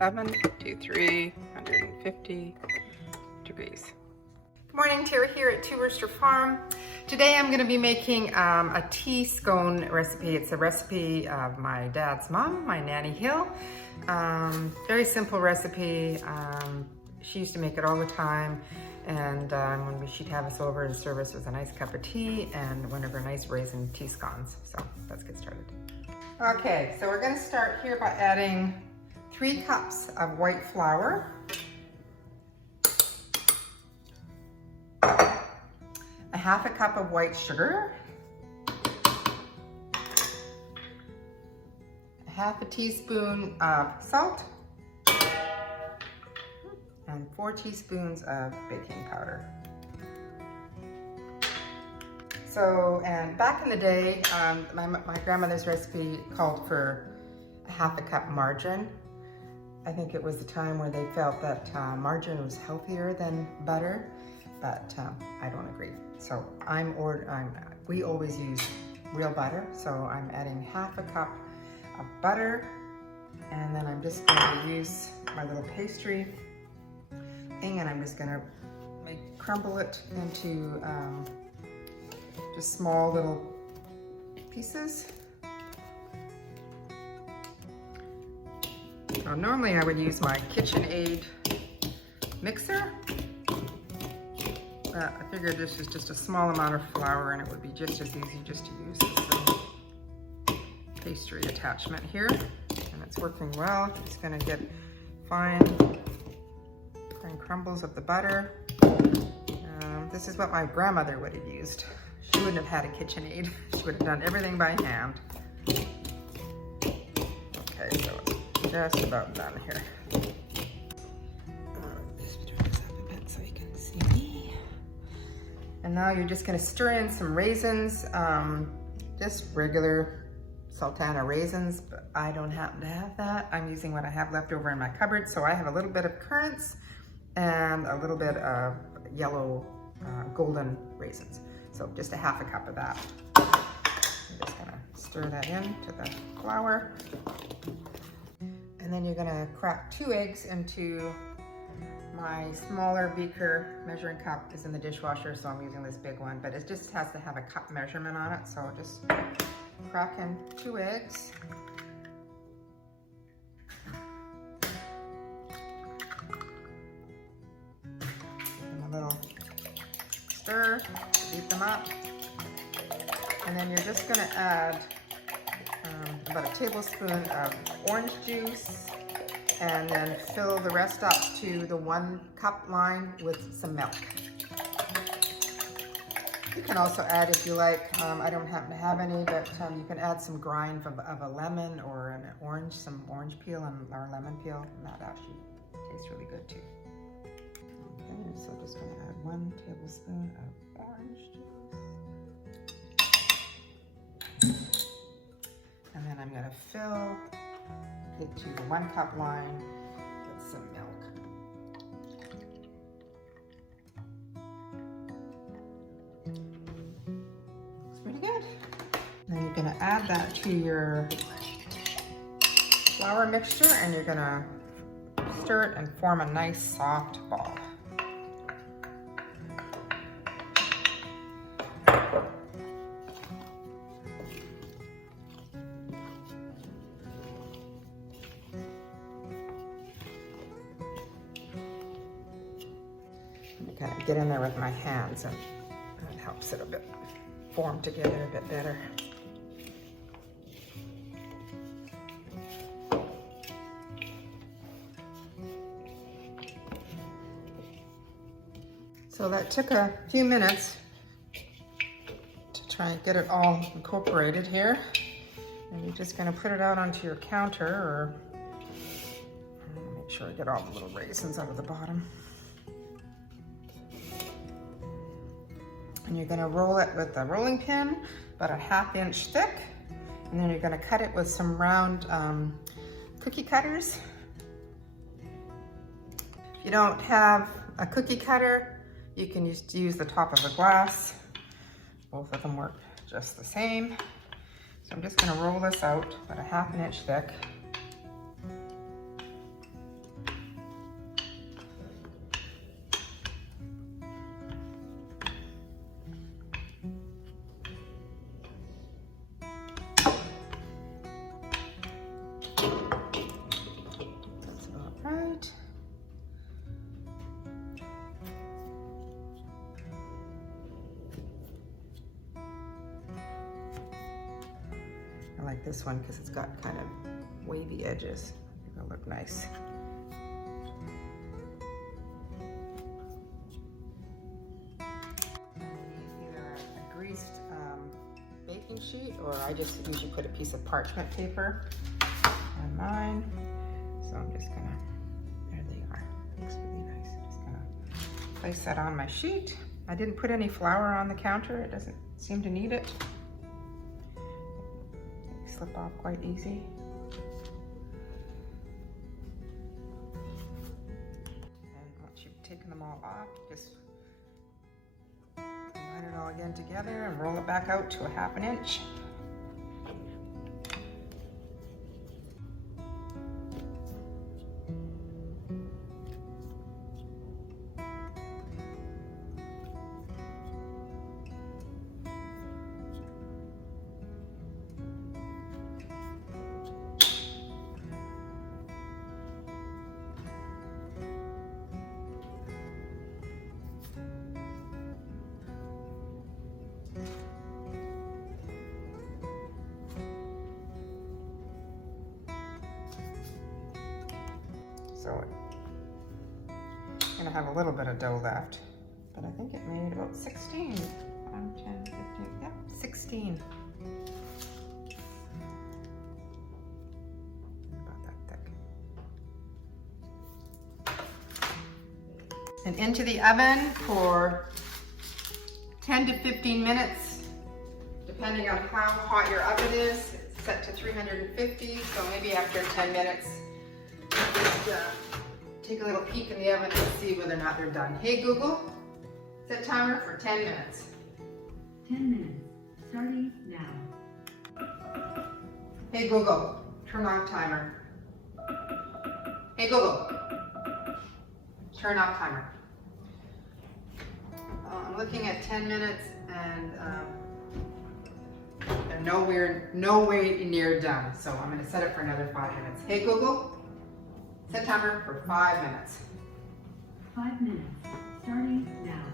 oven to 350 degrees. Good morning, Tara here at Two Rooster Farm. Today I'm going to be making a tea scone recipe. It's a recipe of my dad's mom, my Nanny Hill. Very simple recipe. She used to make it all the time, and when she'd have us over and serve us with a nice cup of tea and one of her nice raisin tea scones. So let's get started. Okay, so we're going to start here by adding 3 cups of white flour, a half a cup of white sugar, a half a teaspoon of salt, and 4 teaspoons of baking powder. So, and back in the day, my grandmother's recipe called for a half a cup margarine. I think it was the time where they felt that margarine was healthier than butter, but I don't agree. So we always use real butter, so I'm adding half a cup of butter, and then I'm just going to use my little pastry thing, and I'm just going to crumble it into just small little pieces. Now, normally I would use my KitchenAid mixer, but I figured this is just a small amount of flour and it would be just as easy just to use this little pastry attachment here. And it's working well. Just gonna get fine crumbles of the butter. This is what my grandmother would have used. She wouldn't have had a KitchenAid. She would have done everything by hand. Okay, so it's just about done here. Just turn this up a bit so you can see me. And now you're just going to stir in some raisins, just regular sultana raisins, but I don't happen to have that. I'm using what I have left over in my cupboard. So I have a little bit of currants and a little bit of yellow golden raisins. So just a half a cup of that. I'm just gonna stir that into the flour. And then you're gonna crack 2 eggs into my smaller beaker. Measuring cup is in the dishwasher, so I'm using this big one, but it just has to have a cup measurement on it. So just crack in 2 eggs. And a little stir, beat them up, and then you're just going to add about a tablespoon of orange juice, and then fill the rest up to the 1 cup line with some milk. You can also add, if you like, I don't happen to have any, but you can add some grind of a lemon or an orange, some orange peel or lemon peel, and that actually tastes really good too. Okay, so just going to add 1 tablespoon of orange juice. And then I'm going to fill it to the 1 cup line with some milk. Looks pretty good. Then you're going to add that to your flour mixture, and you're going to stir it and form a nice soft ball. I kind of get in there with my hands, and it helps it a bit form together a bit better. So that took a few minutes to try and get it all incorporated here. And you're just going to put it out onto your counter, or make sure I get all the little raisins out of the bottom. And you're going to roll it with a rolling pin, about a 1/2 inch thick. And then you're going to cut it with some round cookie cutters. If you don't have a cookie cutter, you can just use the top of a glass. Both of them work just the same. So I'm just going to roll this out about a 1/2 inch thick. like this one because it's got kind of wavy edges. It'll look nice. Either a greased baking sheet, or I just usually put a piece of parchment paper on mine. So I'm just gonna, there they are. Looks really nice. I'm just gonna place that on my sheet. I didn't put any flour on the counter. It doesn't seem to need it. They slip off quite easy. And once you've taken them all off, just combine it all again together and roll it back out to a 1/2 inch. So I'm gonna have a little bit of dough left, but I think it made about 16. 5, 10, 15, yeah, 16. About that thick. And into the oven for 10 to 15 minutes, depending on how hot your oven is. It's set to 350, so maybe after 10 minutes, just take a little peek in the oven to see whether or not they're done. Hey Google, set timer for 10 minutes. 10 minutes, starting now. Hey Google, turn off timer. Hey Google, turn off timer. I'm looking at 10 minutes and they're no way near done. So I'm gonna set it for another 5 minutes. Hey Google, set timer for 5 minutes. 5 minutes, starting now.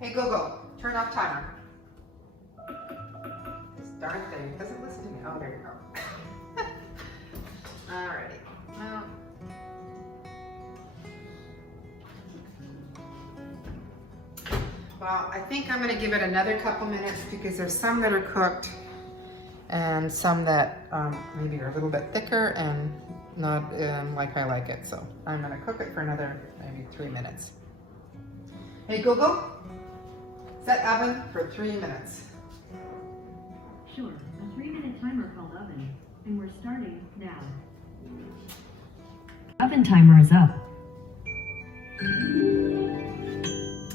Hey Google, turn off timer. This darn thing doesn't listen to me. Oh, there you go. Alrighty. Well, I think I'm going to give it another couple minutes because there's some that are cooked and some that maybe are a little bit thicker and not like I like it. So I'm going to cook it for another maybe 3 minutes. Hey Google, set oven for 3 minutes. Sure, a 3-minute timer called oven, and we're starting now. Oven timer is up.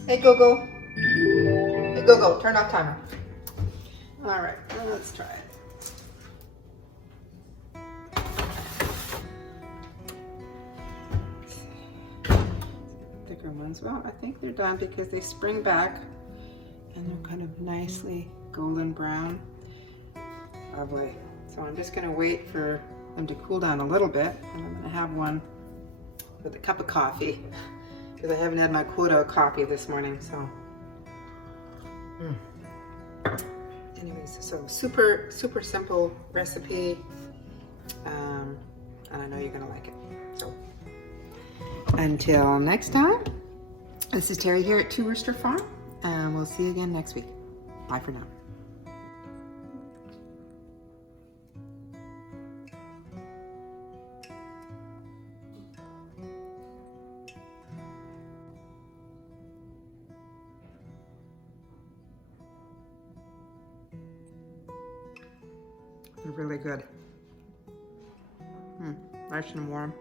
Hey Google. Hey Google, turn off timer. All right, well, let's try it. Thicker ones. Well, I think they're done because they spring back and they're kind of nicely golden brown. Lovely. So I'm just going to wait for them to cool down a little bit, and I'm going to have one with a cup of coffee because I haven't had my quota of coffee this morning. So anyways, so super simple recipe, and I know you're gonna like it. So until next time, this is Terry here at Two Rooster Farm, and we'll see you again next week. Bye for now. They're really good. Nice and warm.